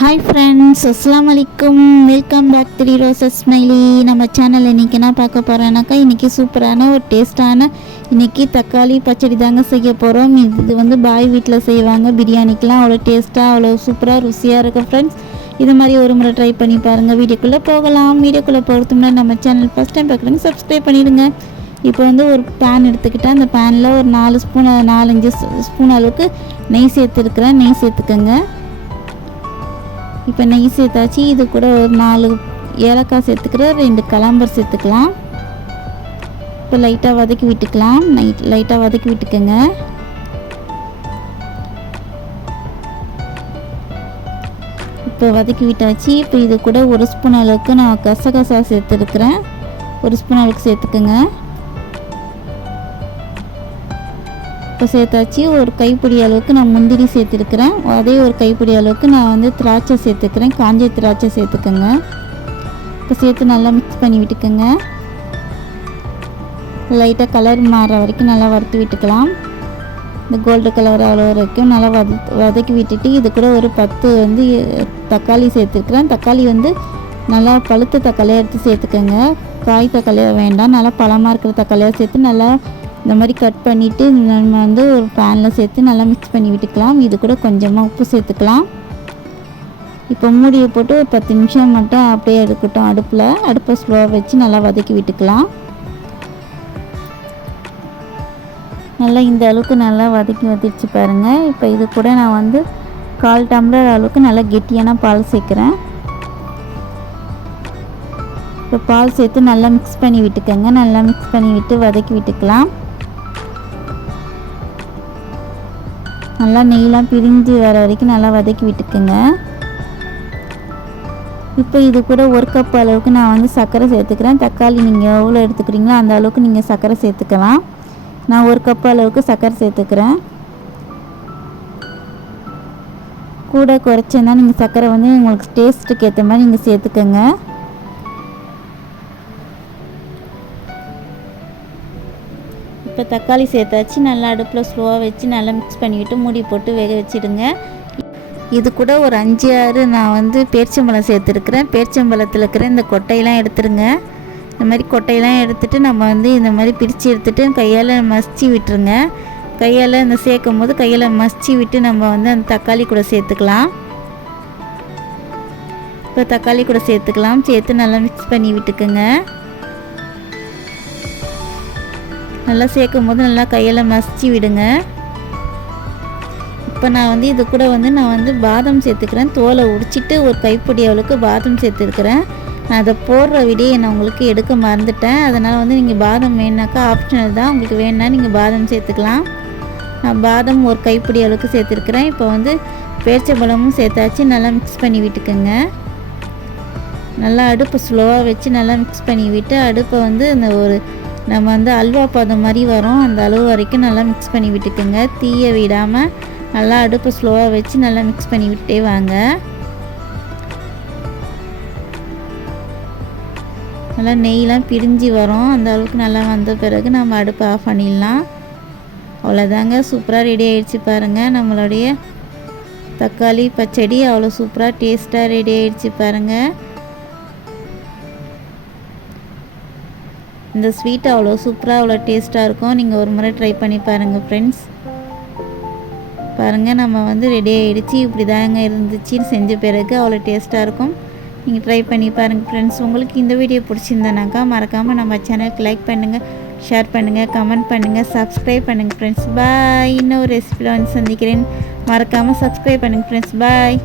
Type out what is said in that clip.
Hi friends அஸ்லாம் வலைக்கும் welcome back three roses smiley நம்ம சேனல் இன்றைக்கி என்ன பார்க்க போகிறேன்னாக்கா இன்றைக்கி சூப்பரான ஒரு டேஸ்ட்டான இன்றைக்கி தக்காளி பச்சடி தாங்க செய்ய போகிறோம் இது வந்து பாய் வீட்டில் செய்வாங்க. பிரியாணிக்கெலாம் அவ்வளோ டேஸ்ட்டாக அவ்வளோ சூப்பராக ருசியாக இருக்கும் ஃப்ரெண்ட்ஸ் இது மாதிரி ஒரு முறை ட்ரை பண்ணி பாருங்கள் வீடியோக்குள்ளே போகலாம். வீடியோக்குள்ளே போகிறதுக்கு முன்னாடி நம்ம சேனல் ஃபஸ்ட் டைம் பார்க்குறவங்க சப்ஸ்கிரைப் பண்ணிடுங்க. இப்போ வந்து ஒரு பேன் எடுத்துக்கிட்டேன் அந்த பேனில் ஒரு நாலு ஸ்பூன் நாலஞ்சு ஸ்பூன் அளவுக்கு நெய் சேர்த்துருக்குறேன். நெய் சேர்த்துக்கோங்க. இப்போ நெய் சேர்த்தாச்சு. இது கூட ஒரு நாலு ஏலக்காய் சேர்த்துக்கிறேன் ரெண்டு கலாம்பர் சேர்த்துக்கலாம். இப்போ லைட்டாக வதக்கி விட்டுக்கலாம். நைட் லைட்டாக வதக்கி விட்டுக்கோங்க. இப்போ வதக்கி விட்டாச்சு. இப்போ இது கூட ஒரு ஸ்பூன் அளவுக்கு நான் கசகசா சேர்த்துருக்குறேன். ஒரு ஸ்பூன் அளவுக்கு சேர்த்துக்கோங்க. இப்போ சேர்த்தாச்சு. ஒரு கைப்பிடி அளவுக்கு நான் முந்திரி சேர்த்துருக்குறேன். அதே ஒரு கைப்பிடி அளவுக்கு நான் வந்து திராட்சை சேர்த்துக்கிறேன். காஞ்ச திராட்சை சேர்த்துக்கோங்க. இப்போ சேர்த்து நல்லா மிக்ஸ் பண்ணி விட்டுக்கோங்க. லைட்டாக கலர் மாறுற வரைக்கும் நல்லா வறுத்து விட்டுக்கலாம். இந்த கோல்டு கலர் அளவு வரைக்கும் நல்லா வத வதக்கி விட்டுட்டு இது கூட ஒரு பத்து வந்து தக்காளி சேர்த்துருக்குறேன் தக்காளி வந்து நல்லா பழுத்த தக்காளியாக எடுத்து சேர்த்துக்கோங்க. காய் தக்காளியாக வேண்டாம். நல்லா பழமாக இருக்கிற தக்காளியாக சேர்த்து நல்லா இந்த மாதிரி கட் பண்ணிவிட்டு நம்ம வந்து ஒரு பேனில் சேர்த்து நல்லா மிக்ஸ் பண்ணி விட்டுக்கலாம். இது கூட கொஞ்சமாக உப்பு சேர்த்துக்கலாம். இப்போ மூடியை போட்டு ஒரு பத்து நிமிஷம் மட்டும் அப்படியே எடுக்கட்டும் அடுப்பில். அடுப்பை ஸ்லோவாக வச்சு நல்லா வதக்கி விட்டுக்கலாம். நல்லா இந்த அளவுக்கு நல்லா வதக்கி வதச்சு பாருங்கள் இப்போ இது கூட நான் வந்து கால் டம்ளர் அளவுக்கு நல்லா கெட்டியான பால் சேர்க்குறேன். இப்போ பால் சேர்த்து நல்லா மிக்ஸ் பண்ணி விட்டுக்கோங்க. நல்லா மிக்ஸ் பண்ணி விட்டு வதக்கி விட்டுக்கலாம். நல்லா நெய்லாம் பிரிஞ்சு வர வரைக்கும் நல்லா வதக்கி விட்டுக்குங்க. இப்போ இது கூட ஒரு கப் அளவுக்கு நான் வந்து சர்க்கரை சேர்த்துக்கிறேன். தக்காளி நீங்கள் எவ்வளோ எடுத்துக்கிறீங்களோ அந்த அளவுக்கு நீங்கள் சர்க்கரை சேர்த்துக்கலாம். நான் ஒரு கப் அளவுக்கு சர்க்கரை சேர்த்துக்கிறேன். கூட குறைச்சேன்னா நீங்கள் சர்க்கரை வந்து உங்களுக்கு டேஸ்ட்டுக்கு ஏற்ற மாதிரி நீங்கள் சேர்த்துக்கோங்க. இப்போ தக்காளி சேர்த்தாச்சு நல்லா அடுப்பில் ஸ்லோவாக வச்சு நல்லா மிக்ஸ் பண்ணிவிட்டு மூடி போட்டு வேக வச்சிடுங்க. இது கூட ஒரு அஞ்சு ஆறு நான் வந்து பேரிச்சம்பழம் சேர்த்துருக்குறேன். பேரிச்சம்பழத்தில் இருக்கிற இந்த கொட்டையெல்லாம் எடுத்துருங்க. இந்த மாதிரி கொட்டையெல்லாம் எடுத்துகிட்டு நம்ம வந்து இந்த மாதிரி பிரித்து எடுத்துகிட்டு கையால் மசிச்சு விட்டுருங்க. கையால் இந்த சேர்க்கும் போது கையில் மசிச்சு விட்டு நம்ம வந்து அந்த தக்காளி கூட சேர்த்துக்கலாம். இப்போ தக்காளி கூட சேர்த்துக்கலாம். சேர்த்து நல்லா மிக்ஸ் பண்ணி விட்டுக்குங்க. நல்லா சேர்க்கும் போது நல்லா கையில் மசிச்சு விடுங்க. இப்போ நான் வந்து இது கூட வந்து நான் வந்து பாதம் சேர்த்துக்கிறேன். தோலை உடிச்சிட்டு ஒரு கைப்பிடி அளவுக்கு பாதம் சேர்த்துருக்குறேன். நான் அதை போடுற விடையை நான் உங்களுக்கு எடுக்க மறந்துட்டேன். அதனால் வந்து நீங்கள் பாதம் வேணாக்கா ஆப்ஷனல் தான். உங்களுக்கு வேணுன்னா நீங்கள் பாதம் சேர்த்துக்கலாம். நான் பாதம் ஒரு கைப்பிடி அளவுக்கு சேர்த்துருக்குறேன். இப்போ வந்து பேச்சம்பழமும் சேர்த்தாச்சு. நல்லா மிக்ஸ் பண்ணி விட்டுக்கோங்க. நல்லா அடுப்பு ஸ்லோவாக வச்சு நல்லா மிக்ஸ் பண்ணி விட்டு அடுப்பை வந்து இந்த ஒரு நம்ம வந்து அல்வா பதம் மாதிரி வரும். அந்த அளவு வரைக்கும் நல்லா மிக்ஸ் பண்ணி விட்டுக்கோங்க. தீயை விடாமல் நல்லா அடுப்பு ஸ்லோவாக வச்சு நல்லா மிக்ஸ் பண்ணி விட்டே வாங்க. நல்லா நெய்லாம் பிரிஞ்சு வரும். அந்த அளவுக்கு நல்லா வந்த பிறகு நம்ம அடுப்பு ஆஃப் பண்ணிடலாம். அவ்வளோதாங்க சூப்பராக ரெடி ஆகிடுச்சு பாருங்கள் நம்மளுடைய தக்காளி பச்சடி அவ்வளோ சூப்பராக டேஸ்ட்டாக ரெடி ஆகிடுச்சு பாருங்கள் இந்த ஸ்வீட் அவ்வளோ சூப்பராக அவ்வளோ டேஸ்ட்டாக இருக்கும். நீங்கள் ஒரு முறை ட்ரை பண்ணி பாருங்கள் ஃப்ரெண்ட்ஸ் பாருங்கள் நம்ம வந்து ரெடி ஆகிடுச்சு இப்படி தாங்க இருந்துச்சு செஞ்ச பிறகு அவ்வளோ டேஸ்ட்டாக இருக்கும். நீங்கள் ட்ரை பண்ணி பாருங்கள் ஃப்ரெண்ட்ஸ் உங்களுக்கு இந்த வீடியோ பிடிச்சிருந்தானாக்கா மறக்காமல் நம்ம சேனலுக்கு லைக் பண்ணுங்கள் ஷேர் பண்ணுங்கள் கமெண்ட் பண்ணுங்கள் சப்ஸ்கிரைப் பண்ணுங்கள் ஃப்ரெண்ட்ஸ் பாய் இன்னொரு ரெசிபியில் வந்து சந்திக்கிறேன். மறக்காமல் சப்ஸ்கிரைப் பண்ணுங்கள் ஃப்ரெண்ட்ஸ் பாய்